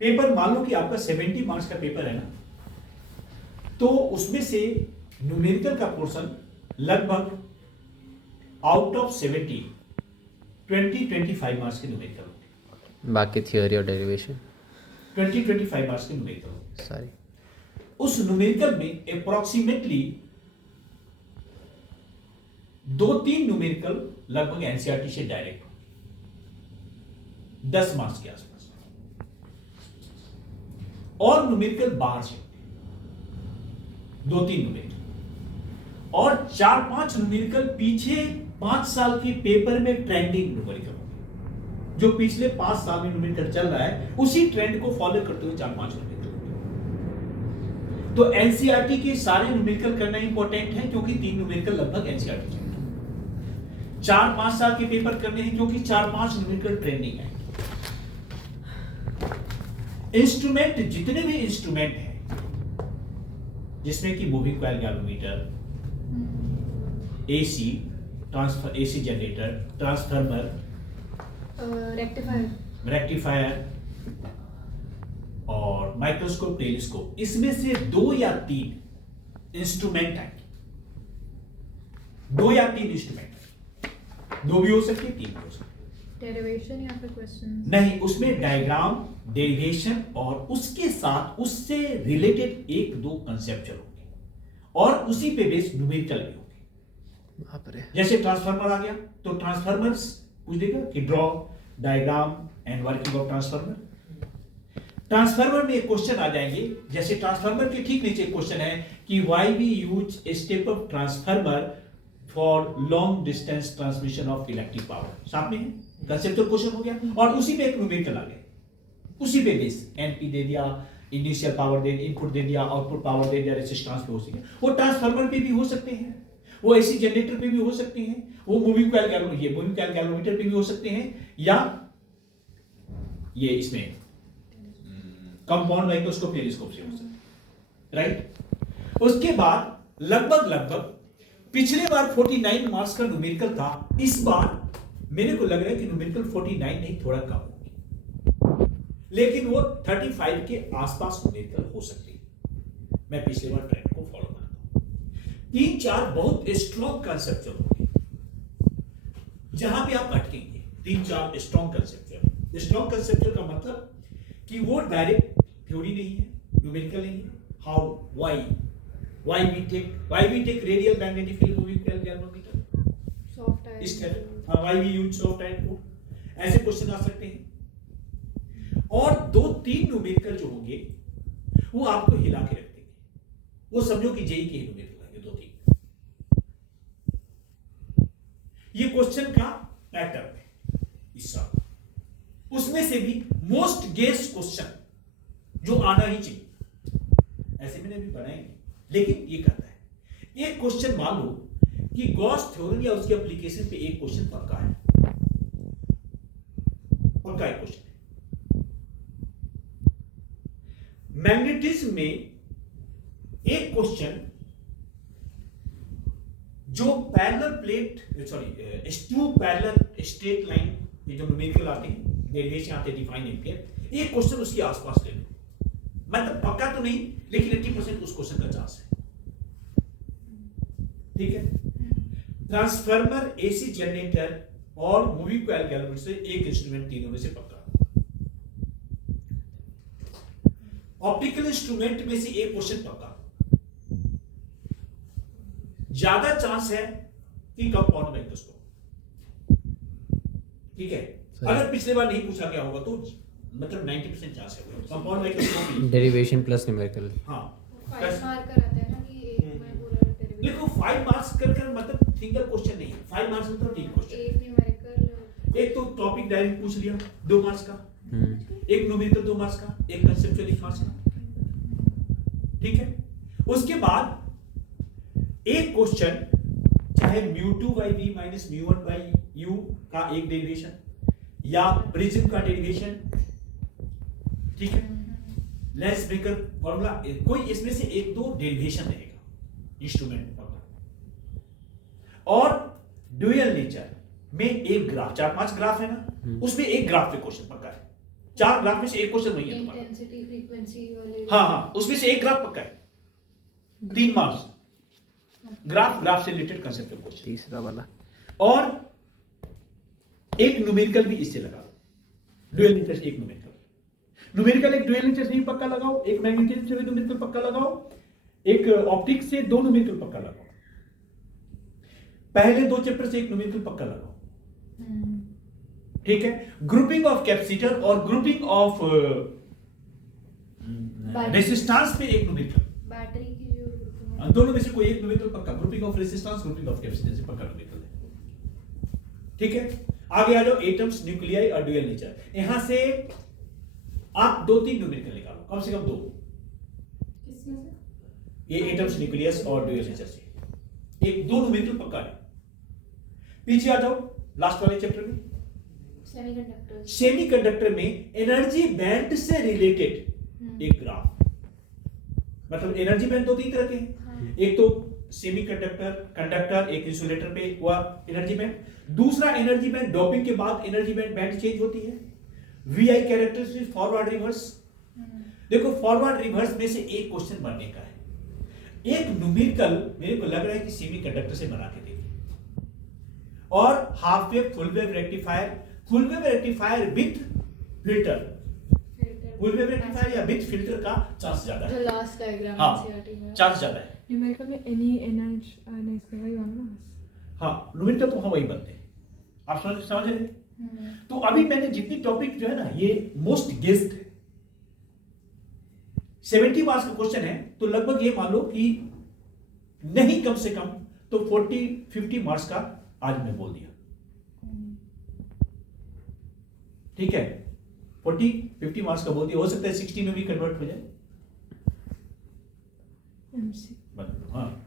Paper मान लो कि आपका 70 मार्क्स का पेपर है ना, तो उसमें से न्यूमेरिकल का पोर्शन लगभग आउट ऑफ 70 20-25 मार्क्स के न्यूमेरिकल होंगे, बाकी थियोरी और डेरिवेशन 20-25 मार्क्स के न्यूमेरिकल होंगे। सारी उस न्यूमेरिकल में अप्रोक्सीमेटली 2-3 न्यूमेरिकल लगभग एनसीईआरटी से डायरेक्ट होंगे 10 मार्क्स के आसपास, और न्यूमेरिकल बाहर से होंगे 2-3 न्यूमेरिकल, और 4-5 न्यूमेरिकल पीछे 5 साल के पेपर में ट्रेंडिंग न्यूमेरिकल होंगे, जो पिछले 5 साल में न्यूमेरिकल चल रहा है उसी ट्रेंड को फॉलो करते हुए 4-5 न्यूमेरिकल। तो एनसीईआरटी के सारे न्यूमेरिकल करना इंपॉर्टेंट है क्योंकि 3 न्यूमेरिकल लगभग एनसीईआरटी चल रहे हैं। 4-5 साल के पेपर करने हैं क्योंकि 4-5 न्यूमेरिकल ट्रेंडिंग है। इंस्ट्रूमेंट, जितने भी इंस्ट्रूमेंट हैं जिसमें कि moving coil galvanometer, AC transfer, AC generator, transformer, rectifier और माइक्रोस्कोप, टेलीस्कोप, इसमें से 2 या 3 इंस्ट्रूमेंट हैं। 2 या 3 इंस्ट्रूमेंट, 2 भी हो सकती है, 3 भी हो सकती है। डेरिवेशन या फिर क्वेश्चन? नहीं, उसमें डायग्राम, डेरिवेशन और उसके साथ उससे रिलेटेड 1-2 कंसेप्चुअल होंगे और उसी पे बेस्ड न्यूमेरिकल भी होंगे। जैसे ट्रांसफार्मर आ गया तो ट्रांसफार्मर्स पूछ देगा कि draw diagram and working of transformer. Transformer में एक क्वेश्चन आ जाएंगे, जैसे ट्रांसफार्मर के ठीक नीचे क्वेश्चन है कि why we use a step up transformer for long distance transmission of electric power. सामने है, कंसेप्चुअल क्वेश्चन हो गया और उसी पे एक न्यूमेरिकल आ गया, उसी पे बेस एनपी दे दिया, इनिशियल पावर दे, इनपुट दे दिया, आउटपुट पावर दे दिया, रेजिस्टेंस पे हो सकते हैं। वो ट्रांसफार्मर पे भी हो सकते हैं, वो एसी जनरेटर पे भी हो सकते हैं, वो मूविंग कॉइल गैल्वेनोमीटर पे भी हो सकते हैं, या ये इसमें कंपाउंड माइक्रोस्कोप, टेलीस्कोप से हो सकते हैं, राइट। उसके बाद लगभग पिछले बार 49 मार्क्स का न्यूमेरिकल था, इस बार मेरे को लग रहा है कि न्यूमेरिकल 49 नहीं, थोड़ा कम होगी, लेकिन वो 35 के आसपास न्यूमेरिकल हो सकती है। मैं पिछले बार ट्रेंड को फॉलो करता हूं। 3-4 बहुत स्ट्रॉन्ग कंसेप्चुअल होंगे जहां पे आप अटकेंगे। 3-4 स्ट्रॉन्ग कंसेप्चुअल। स्ट्रॉन्ग कंसेप्चुअल का मतलब कि वो डायरेक्ट थ्योरी नहीं है, न्यूमेरिकल नहीं है। How, why we take radial magnetic field moving coil galvanometer, soft iron, इस तरह, हाँ, why we use soft iron core, ऐसे क्वेश्चन आ सकते हैं। और 2-3 न्यूमेरिकल जो होंगे वो आपको हिला के रख देंगे, वो समझो कि जेई के न्यूमेरिकल आएंगे 2-3। ये क्वेश्चन का पैटर्न है इस साल, उसमें से भी मोस्ट गेस्ट क्वेश्चन जो आना ही चाहिए, ऐसे मैंने भी बनाएंगे, लेकिन ये करता है। एक क्वेश्चन मान लो कि गॉस थ्योरम या उसकी एप्लीकेशन पे एक क्वेश्चन पक्का है, पक्का एक क्वेश्चन है। मैग्नेटिज्म में एक क्वेश्चन जो parallel plate, two parallel straight line, ये जो न्यूमेरिकल आते हैं, डेरिवेशन आते हैं, डिफाइन एम्पियर, एक क्वेश्चन उसके आसपास ले लो। मतलब पक्का तो नहीं, लेकिन 80% उस क्वेश्चन का चांस है, ठीक है। ट्रांसफार्मर, एसी जनरेटर और मूविंग कॉइल गैल्वेनोमीटर से एक इंस्ट्रूमेंट, तीनों में से पक्का। ऑप्टिकल इंस्ट्रूमेंट में से एक क्वेश्चन पक्का। ज्यादा चांस है कि कंपाउंड माइक्रोस्कोप, ठीक है। अगर पिछले बार नहीं पूछा गया होगा तो मतलब 90% चांस है compound microscope, derivation plus numerical. हाँ, 5 मार्क का रहता है ना कि एक में पूरा डेरिवेशन। देखो 5 मार्क्स कर मतलब सिंगल क्वेश्चन नहीं है, 5 मार्क्स मतलब 3 क्वेश्चन। एक न्यूमेरिकल, एक तो टॉपिक डायरेक्ट पूछ लिया 2 मार्क्स का, एक न्यूमेरिकल 2 मार्क्स का, एक कंसेप्चुअल 1 मार्क्स का, ठीक है। उसके बाद एक क्वेश्चन चाहे μ2/v माइनस μ1/u का एक डेरिवेशन, या प्रिज्म का डेरिवेशन, ठीक है, लेंस ब्रेकर फॉर्मूला, कोई इसमें से 1-2 डेरिवेशन रहेगा इंस्ट्रूमेंट पर। और ड्यूअल नेचर में एक ग्राफ, 4-5 ग्राफ है ना, उसमें एक ग्राफ पे क्वेश्चन पक्का है, 4 ग्राफ में से एक क्वेश्चन वही है तुम्हारा। इंटेंसिटी फ्रीक्वेंसी वाले। हाँ, उसमें से एक ग्राफ पक्का है, 3 मार्क्स। ग्राफ से रिलेटेड कंसेप्ट क्वेश्चन। तीसरा वाला और एक न्यूमेरिकल भी इससे लगा, ड्यूअल नेचर से एक न्यूमेरिकल एक ड्यूअल नेचर से ही पक्का लगाओ, एक मैग्नेटिज्म से भी न्यूमेरिकल पक्का लगाओ, एक ऑप्टिक्स से 2 न्यूमेरिकल पक्का लगाओ, पहले 2 चैप्टर से एक न्यूमेरिकल पक्का लगाओ। ठीक है। ग्रुपिंग ऑफ कैपेसिटर और ग्रुपिंग ऑफ रेजिस्टेंस पे एक न्यूमेरिकल, बैटरी की जो दोनों में से कोई एक न्यूमेरिकल पक्का, grouping of resistance, grouping of capacitance से पक्का न्यूमेरिकल है। ठीक है। आगे आ जाओ, एटम्स, न्यूक्लियाई और ड्यूअल नेचर। यहां से आप 2-3 न्यूमेरिकल निकालो, कम से कम 2। किसमें से? ये एटम्स, न्यूक्लियस और ड्यूअल नेचर से एक 2 न्यूमेरिकल पक्का है। पीछे आ जाओ, लास्ट वाले चैप्टर में सेमीकंडक्टर में एनर्जी बैंड से रिलेटेड एक ग्राफ। मतलब एनर्जी बैंड 2-3 तरह के हैं। एक तो सेमीकंडक्टर, कंडक्टर, एक इंसुलेटर पे हुआ एनर्जी बैंड। दूसरा एनर्जी बैंड डोपिंग के बाद एनर्जी बैंड चेंज होती है। VI characteristic, forward reverse. देखो फॉरवर्ड रिवर्स में से एक क्वेश्चन बनने का है। एक न्यूमेरिकल मेरे को लग रहा है कि सेमीकंडक्टर से बना के देखिए, और half wave, full wave rectifier with filter, full wave rectifier या विथ फिल्टर का चांस ज्यादा है। लास्ट डायग्राम हाँ, एनसीईआरटी में चांस ज्यादा है। न्यूमेरिकल में एनी एनर्ज नहीं, इसका वही वाला ना। हाँ, न्यूमेरिकल तो हाँ वही बनते हैं। आप समझ रहे हैं? तो अभी मैंने जितनी टॉपिक जो है ना, ये मोस्ट गेस्ड है। 70 मार्क्स का क्वेश्चन है, तो लगभग ये मान लो कि नहीं कम से कम तो 40-50 मार्क्स का आज मैं बोल दिया। ठीक है, 40-50 मार्क्स का बोल दिया। हो सकता है 60 में भी कन्वर्ट हो जाए। एमसी हाँ।